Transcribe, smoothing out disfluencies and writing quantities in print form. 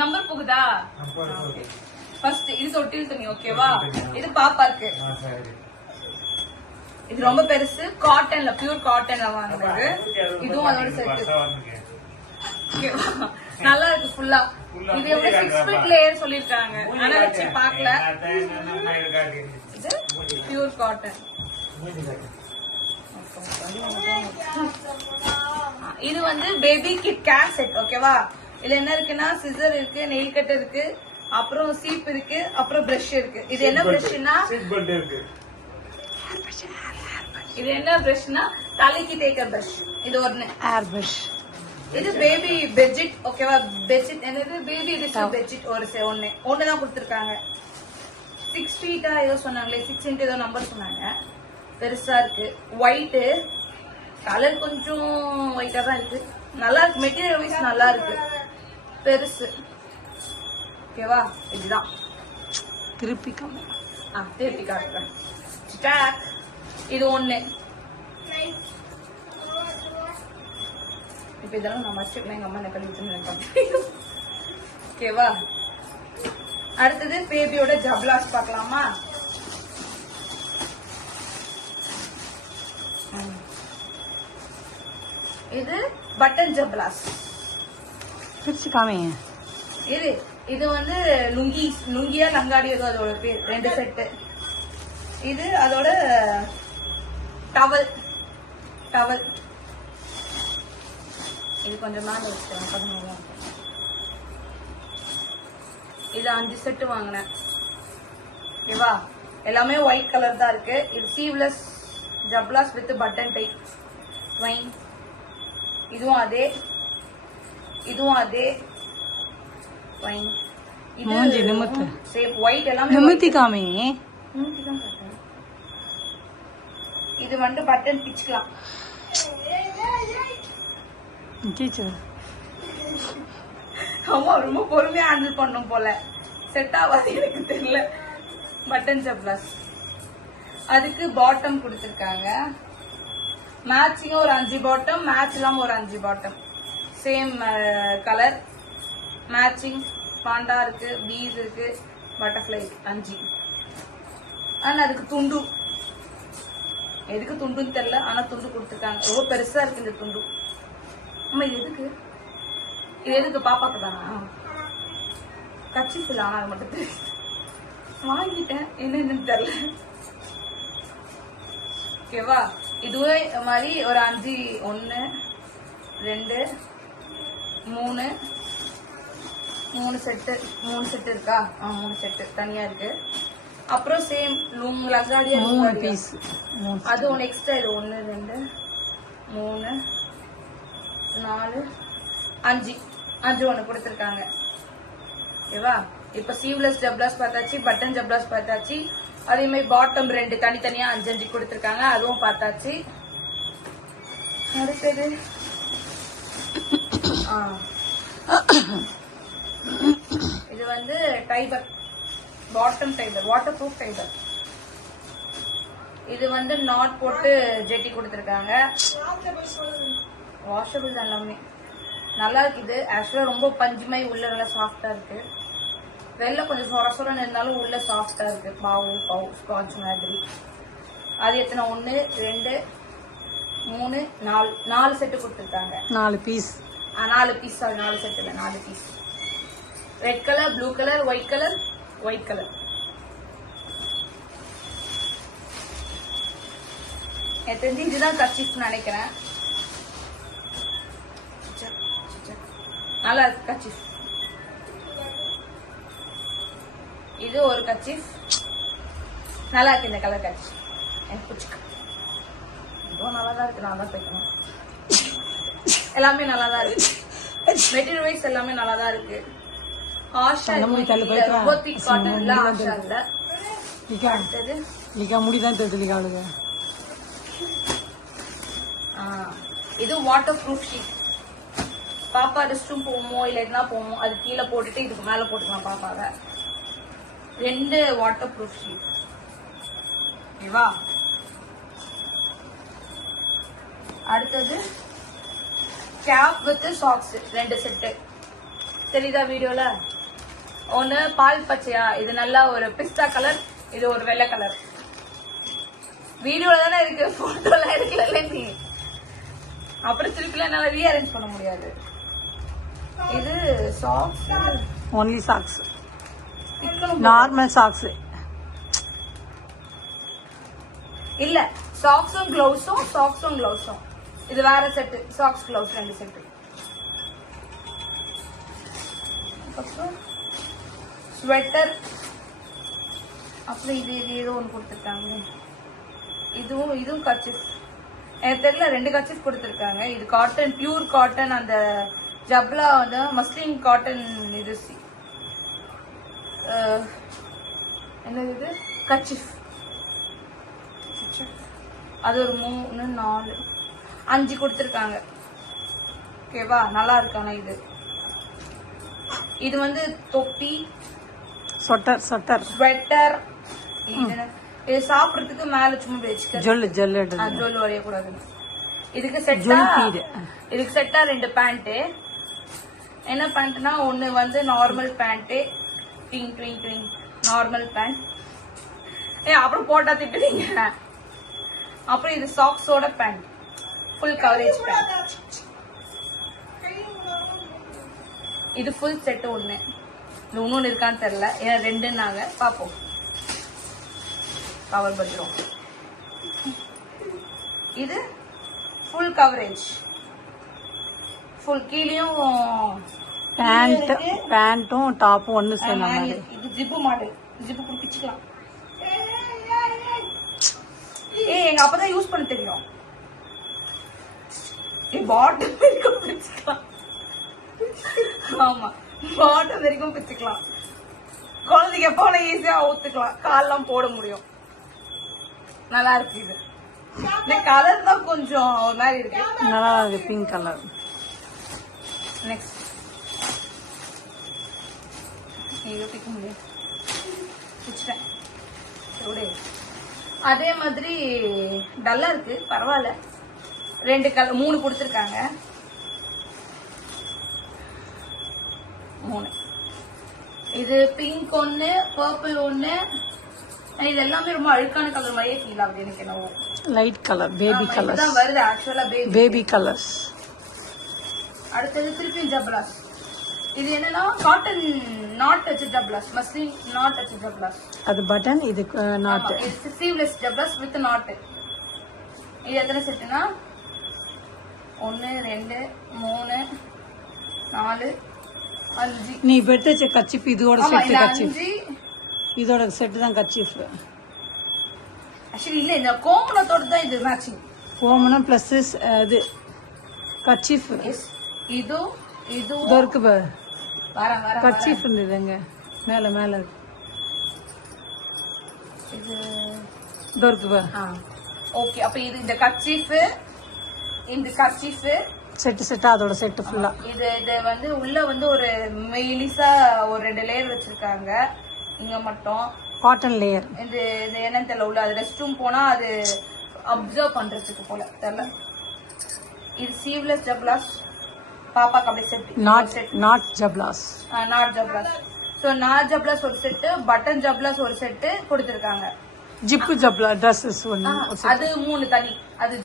Number போகுதா? First இது தொட்டில் துணி ஓகேவா? இது பாப்பாக்கு. இது ரொம்ப பெருசு, காட்டன்ல பியூர் காட்டன்ல வாங்குறது. இதுவும் அதோட சேர்த்து ஓகேவா? நல்லா இருக்கு ஃபுல்லா. இது எப்படி 6 feet லேயர் சொல்லிருக்காங்க. ஆனா வச்சு பார்க்கல. இது பியூர் காட்டன். இது வந்து பேபி கிட் கேர் செட் ஓகேவா? இதுல என்ன இருக்குன்னா சிசர் இருக்கு, நெயில் கட்டர் இருக்கு, அப்புறம் சீப் இருக்கு, அப்புறம் பிரஷ் இருக்கு. இது என்ன பிரஷ்னா இது என்ன பிரஷ்னா தலைக்கு தேய்க்க பிரஷ். இது ஒன்னு ஏர் பிரஷ். இது பேபி பெட்ஷீட் ஓகேவா? பெட்ஷீட் என்னது பேபி பெட்ஷீட் ஒண்ணுதான் கொடுத்துருக்காங்க. 6 feet ஏதோ சொன்னாங்களே, 6 inch ஏதோ நம்பர் சொன்னாங்க. பெருசா இருக்கு. ஒயிட் கலர் கொஞ்சம் ஒயிட்டா தான் இருக்கு. நல்லா இருக்கு, மெட்டீரியல் வைஸ் நல்லா இருக்கு. பெருசு ஓகேவா? இதுதான் திருப்பி காட்டுறேன். இது ஒண்ணு. இப்ப இதெல்லாம் நான் வச்சுக்கலாம், எங்க அம்மா என்ன கழிச்சு ஓகேவா? அடுத்தது பேபியோட ஜப்லாஸ் பார்க்கலாமா? இது பட்டன் ஜப்லாஸ். பிரிச்சு காமிங்க. இது வந்து லுங்கியா லங்காடி ஏதோ அதோட பேர். 2 செட்டு. இது அதோட டவல். இது கொஞ்சம் மேல வச்சுக்கோங்க. இது 5 செட்டு வாங்கினேன் ஓகேவா? எல்லாமே ஒயிட் கலர் தான் இருக்கு. இது sleeveless ஜப்லாஸ் with button type wine. இதுவும் அதே வைன். இது சேம் ஒயிட் எல்லாமே நிமித்தி காமி. இது வந்து பட்டன் பிச்சுக்கலாம். ஆமா, ரொம்ப பொறுமையா ஹேண்டில் பண்ணும் போல. செட் ஆகாது எனக்கு தெரியல. பட்டன் ஜப்லாஸ். அதுக்கு பாட்டம் கொடுத்திருக்காங்க. மேட்சிங்கா ஒரு 5 பாட்டம், மேட்ச் இல்லாம ஒரு 5 bottom. Same colour matching. Panda இருக்கு, பீஸ் இருக்கு, பட்டர்ஃபிளை 5. ஆனா அதுக்கு துண்டு எதுக்கு துண்டுன்னு தெரியல. ஆனா துண்டு கொடுத்துருக்காங்க. ரொம்ப பெருசா இருக்கு இந்த துண்டு. ஆமா, இது எதுக்கு பாப்பாக்கு தானா? கச்சிஃப் இல்ல. ஆனா அது மட்டும் தெரியும். வாங்கிட்டேன், என்னன்னு தெரியல ஓகேவா? இதுவே மாதிரி ஒரு 5 1 2 3 செட்டு இருக்கா? 3 செட்டு தனியா இருக்கு. அப்புறம் சேம் லங்காடியா 3 பீஸ். அது ஒன்று எக்ஸ்ட்ரா. இது 1 2 3 4 5 ஒன்று கொடுத்துருக்காங்க ஓகேவா? இப்ப சீவ்லெஸ் ஜப்லாஸ் பார்த்தாச்சு, பட்டன் ஜப்லாஸ் பார்த்தாச்சு. அதே மாதிரி பாட்டம் 2 தனித்தனியா 5 கொடுத்துருக்காங்க, அதுவும் பார்த்தாச்சு. அடுத்தது இது வந்து டைபர், பாட்டம் டைபர், வாட்டர் ப்ரூஃப் டைபர். இது வந்து நாட் போட்டு ஜெட்டி கொடுத்துருக்காங்க. வாஷபிள் எல்லாமே நல்லா இருக்கு. இது ஆக்சுவலா ரொம்ப பஞ்சுமை, உள்ள நல்லா சாஃப்டா இருக்கு. வெளில கொஞ்சம் சொரசொரன்னு இருந்தாலும் உள்ள சாஃப்டா இருக்கு. பாவு ஸ்காட்ச் மாதிரி. அது எத்தனை? 1 2 3 4 செட்டு கொடுத்துருக்காங்க. 4 பீஸ். 4 பீஸ். 4 செட் இல்ல, 4 piece. Red colour, blue colour, white colour. எனக்கு தெரிஞ்சு இதுதான் கர்ச்சீஃப் நினைக்கிறேன். நல்லா இருக்கு கர்ச்சீஃப். இது ஒரு கர்ச்சீஃப். நல்லா இருக்கு இந்த கலர் கர்ச்சீஃப். எனக்கு பிடிச்சிருக்கு. இதுவும் நல்லா தான் இருக்கு. நான் தான் போய்க்கணும். எல்லாமே நல்லா தான் இருக்கு. மெட்டீரியல் வைஸ் எல்லாமே நல்லா தான் இருக்கு. ஆஷா ரொம்ப திக் காட்டன் இல்ல. ஆஷா இல்ல. முடிதான் தெரியுது. இது வாட்டர் ப்ரூஃப் ஷீட். பாப்பா ரெஸ்ட் ரூம் போவோமோ இல்ல எதுனா போவோமோ அது கீழே போட்டுட்டு இதுக்கு மேல போட்டுக்கலாம் பாப்பாவை. 2 வாட்டர் ப்ரூஃப் ஷீட் ஓகேவா? அடுத்தது கேப் வித் சாக்ஸ் 2 செட்டு. தெரியுதா வீடியோல? ஒண்ணு பால் பச்சையா, இது நல்லா ஒரு பிஸ்தா கலர், இது ஒரு வெள்ளை கலர். வீடியோல தானே இருக்கு, போட்டோல இருக்குல்ல நீ. அப்புறம் திருப்பில என்னால ரீஅரேஞ்ச் பண்ண முடியாது. இது socks, only socks, normal socks இல்ல. சாக்ஸும் கிளவுஸும் இது வேற செட்டு. Socks gloves 2 set. அப்புறம் ஸ்வெட்டர். அப்புறம் இது ஏதோ ஒன்று கொடுத்துருக்காங்க. இதுவும் கர்ச்சீஃப். எனக்கு தெரியல, 2 கர்ச்சீஃப் கொடுத்துருக்காங்க. இது காட்டன், பியூர் காட்டன். அந்த ஜப்லா வந்து மஸ்லின் காட்டன். இது என்னது இது? கர்ச்சீஃப். அது ஒரு 3 4 5 கொடுத்துருக்காங்க. ஓகேவா? நல்லா இருக்கான இது. இது வந்து தொப்பி, சொட்டர் ஸ்வெட்டர். இது சாப்பிடறதுக்கு மேல சும்மா வச்சுக்க, ஜொல் வரையக்கூடாது. இதுக்கு செட்டா 2 பேண்ட். என்ன பேண்ட்னா, ஒண்ணு வந்து நார்மல் பேண்ட், ட்விங் நார்மல் பேண்ட். அப்புறம் போட்டா திட்டுவீங்க. அப்புறம் இது சாக்ஸோட பேண்ட், ஃபுல் கவரேஜ் பேண்ட். இது ஃபுல் செட் ஒண்ணு. இன்னொன்னு இருக்கான்னு தெரியல, ஏன்னா 2ன்னாங்க. பாப்போம், கவர் பண்றோம். இது ஃபுல் கவரேஜ், ஃபுல் கீழயும் பேண்ட்டும் டாப்பும் ஒண்ணு சேர்ந்த மாதிரி. இது ஜிப்பு மாடல். ஜிப்பு கூட பிச்சுக்கலாம். எங்க அப்பதான் யூஸ் பண்ண தெரியும். பாட்டம் வரைக்கும் பிச்சுக்கலாம். ஆமா, பாட்டம் வரைக்கும் பிச்சுக்கலாம். குழந்தைக்கு எப்ப ஈஸியா ஊத்துக்கலாம், கால்லாம் போட முடியும். நல்லா இருக்கு. இது இந்த கலர் தான் கொஞ்சம் ஒரு மாதிரி இருக்கு. நல்லா இருக்கு, பிங்க் கலர். நெக்ஸ்ட் பிக்க முடியும், பிச்சிட்டேன். அதே மாதிரி டல்லா இருக்கு, பரவாயில்ல. 2 கலர் 3 கொடுத்துருக்காங்க. 3. இது பிங்க் ஒண்ணு, பர்பிள் ஒண்ணு. இது எல்லாமே ரொம்ப அழுக்கான கலர் மாதிரியே ஃபீல் ஆகுது எனக்கு. என்னவோ லைட் கலர், பேபி கலர் தான் வருது ஆக்சுவலா. Baby colours. அடுத்தது திருப்பி ஜப்லாஸ். இது என்னன்னா காட்டன் நாட் டச் ஜப்லாஸ், மஸ்லின் நாட் டச் ஜப்லாஸ். அது பட்டன், இது நாட். இது ஸ்லீவ்லெஸ் ஜப்லாஸ் வித் நாட். இது எத்தனை செட்டுனா 1 2 3 4 5. நீ இப்ப எடுத்து கச்சிப் இதோட செட்டு, கச்சிப் இதோட செட்டு தான் கச்சிப். ஆக்சுவலி இல்ல, இந்த கோமணத்தோட தான் இது மேட்சிங். கோமணம் பிளஸ் இது கச்சிப். இது இருக்கு பாரு, கச்சிப் இருந்ததுங்க மேல மேல. இது இருக்கு பாரு. ஓகே, அப்ப இது இந்த கர்ச்சீஃப், இந்த கர்ச்சீஃப் செட்டா அதோட செட்டு ஃபுல்லா. இது வந்து உள்ள வந்து ஒரு மெலிசா ஒரு 2 லேயர் வச்சிருக்காங்க. இங்க மட்டும் காட்டன் லேயர். இது என்னன்னு தெரியல. உள்ள அது ரெஸ்ட் ரூம் போனா அது அப்சர்வ் பண்றதுக்கு போல தெரியல. இது சீவ்லெஸ் ஜப்லாஸ். பாப்பாக்கு அப்படியே செட். நாட் ஜப்லாஸ். சோ நாட் ஜப்லாஸ் ஒரு செட்டு, பட்டன் ஜப்லாஸ் ஒரு செட்டு கொடுத்திருக்காங்க. ஜிப்பு ஜப்லா ட்ரெஸ்ஸஸ் ஒன்னு, அது 3 தனி. அது